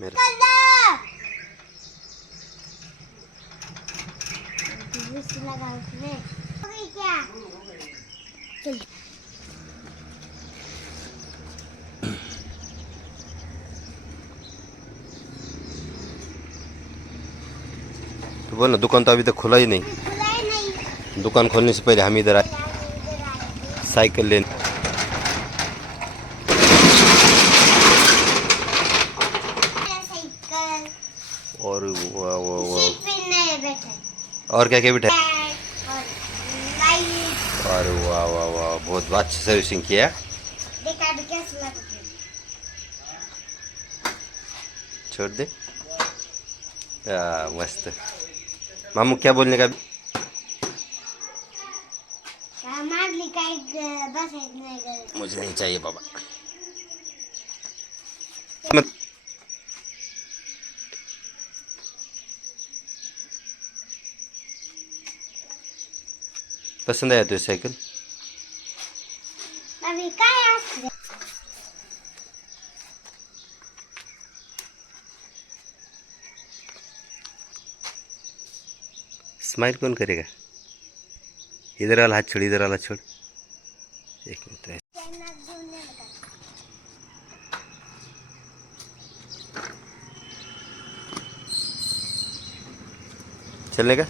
मेरा तो बोल ना, दुकान तो अभी तक खुला ही नहीं। दुकान खोलने से पहले हम इधर आए साइकिल लेने। और और क्या क्या बिठा। अरे वाह वाह वाह, बहुत अच्छी सर्विसिंग किया। छोड़ दे। मस्त। मामू क्या बोलने का? मुझे नहीं चाहिए बाबा। मत पसंद आया तुझे साइकिल? स्माइल कौन करेगा? इधर वाला हाथ छोड़, इधर वाला छोड़। एक मिनट। चलेगा?